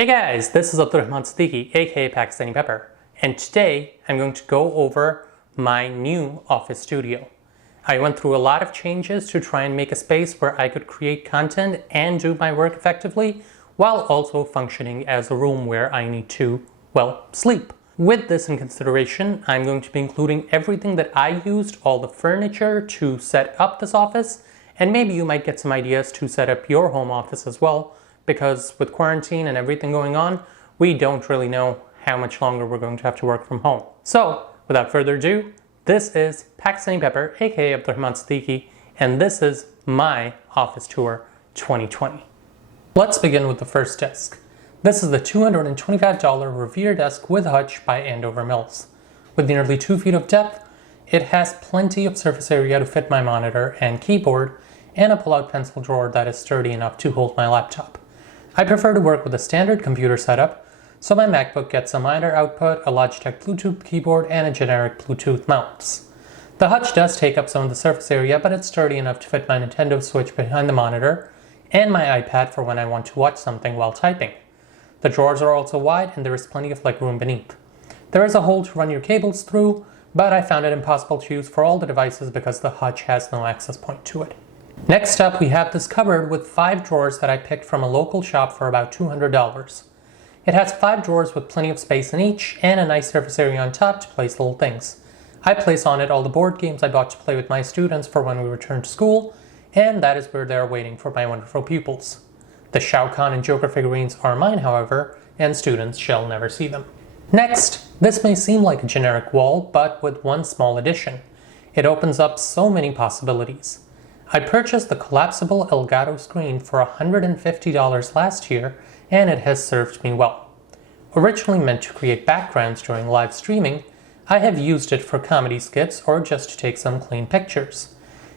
Hey guys, this is Abdurrahman Siddiqui, aka Pakistani Pepper, and today I'm going to go over my new office studio. I went through a lot of changes to try and make a space where I could create content and do my work effectively, while also functioning as a room where I need to, well, sleep. With this in consideration, I'm going to be including everything that I used, all the furniture to set up this office, and maybe you might get some ideas to set up your home office as well, because with quarantine and everything going on, we don't really know how much longer we're going to have to work from home. So, without further ado, this is Pakistani Pepper, aka Abdurrahman Siddiqui, and this is my office tour 2020. Let's begin with the first desk. This is the $225 Revere desk with Hutch by Andover Mills. With nearly 2 feet of depth, it has plenty of surface area to fit my monitor and keyboard, and a pull-out pencil drawer that is sturdy enough to hold my laptop. I prefer to work with a standard computer setup, so my MacBook gets a monitor output, a Logitech Bluetooth keyboard, and a generic Bluetooth mounts. The Hutch does take up some of the surface area, but it's sturdy enough to fit my Nintendo Switch behind the monitor and my iPad for when I want to watch something while typing. The drawers are also wide and there is plenty of legroom beneath. There is a hole to run your cables through, but I found it impossible to use for all the devices because the Hutch has no access point to it. Next up, we have this cupboard with 5 drawers that I picked from a local shop for about $200. It has 5 drawers with plenty of space in each and a nice surface area on top to place little things. I place on it all the board games I bought to play with my students for when we return to school, and that is where they are waiting for my wonderful pupils. The Shao Kahn and Joker figurines are mine, however, and students shall never see them. Next, this may seem like a generic wall, but with one small addition. It opens up so many possibilities. I purchased the collapsible Elgato screen for $150 last year, and it has served me well. Originally meant to create backgrounds during live streaming, I have used it for comedy skits or just to take some clean pictures.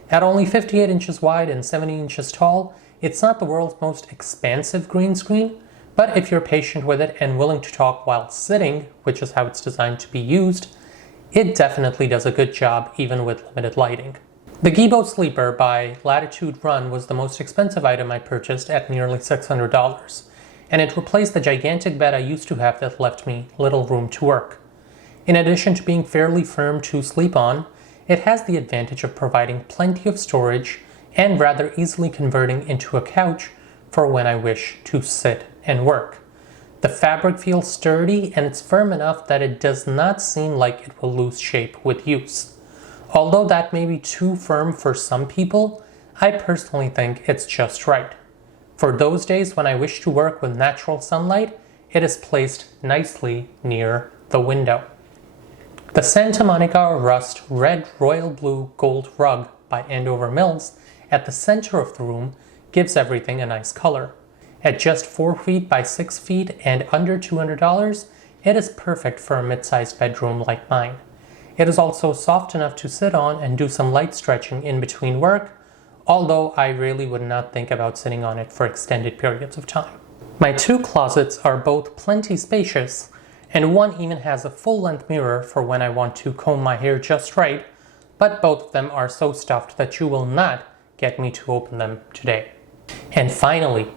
At only 58 inches wide and 70 inches tall, it's not the world's most expansive green screen, but if you're patient with it and willing to talk while sitting, which is how it's designed to be used, it definitely does a good job even with limited lighting. The Gebo Sleeper by Latitude was the most expensive item I purchased at nearly $600, and it replaced the gigantic bed I used to have that left me little room to work. In addition to being fairly firm to sleep on, it has the advantage of providing plenty of storage and rather easily converting into a couch for when I wish to sit and work. The fabric feels sturdy and it's firm enough that it does not seem like it will lose shape with use. Although that may be too firm for some people, I personally think it's just right. For those days when I wish to work with natural sunlight, it is placed nicely near the window. The SantaMonica Rust Red Royal Blue Gold Rug by Andover Mills at the center of the room gives everything a nice color. At just 4 feet by 6 feet and under $200, it is perfect for a mid-sized bedroom like mine. It is also soft enough to sit on and do some light stretching in between work, although I really would not think about sitting on it for extended periods of time. My 2 closets are both plenty spacious, and one even has a full-length mirror for when I want to comb my hair just right, but both of them are so stuffed that you will not get me to open them today. And finally,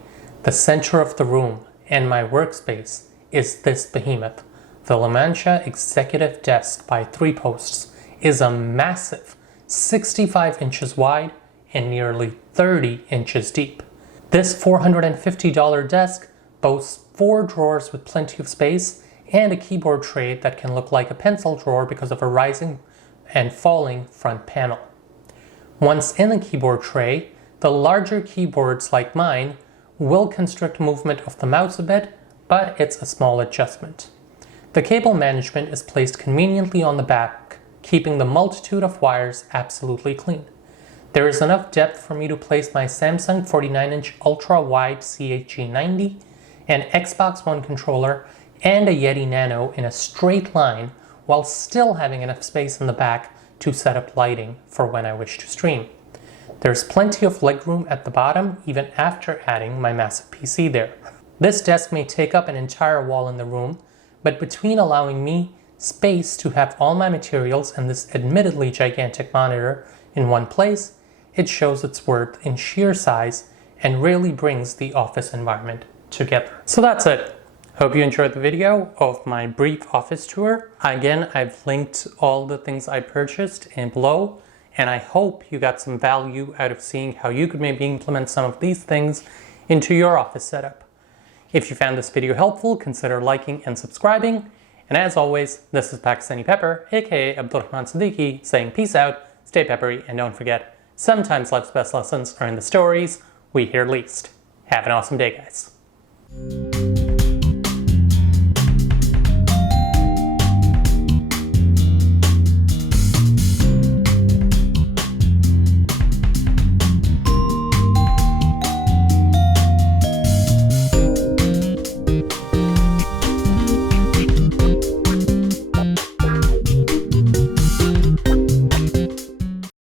the center of the room and my workspace is this behemoth. The Lamantia Executive Desk by 3 Posts is a massive 65 inches wide and nearly 30 inches deep. This $450 desk boasts 4 drawers with plenty of space and a keyboard tray that can look like a pencil drawer because of a rising and falling front panel. Once in the keyboard tray, the larger keyboards like mine will constrict movement of the mouse a bit, but it's a small adjustment. The cable management is placed conveniently on the back, keeping the multitude of wires absolutely clean. There is enough depth for me to place my Samsung 49-inch ultra-wide CHG90, an Xbox One controller, and a Yeti Nano in a straight line while still having enough space in the back to set up lighting for when I wish to stream. There's plenty of legroom at the bottom even after adding my massive PC there. This desk may take up an entire wall in the room, but between allowing me space to have all my materials and this admittedly gigantic monitor in one place, it shows its worth in sheer size and really brings the office environment together. So that's it. Hope you enjoyed the video of my brief office tour. Again, I've linked all the things I purchased in below, and I hope you got some value out of seeing how you could maybe implement some of these things into your office setup. If you found this video helpful, consider liking and subscribing. And as always, this is Pakistani Pepper, aka Abdulrahman Siddiqui, saying peace out, stay peppery, and don't forget, sometimes life's best lessons are in the stories we hear least. Have an awesome day, guys.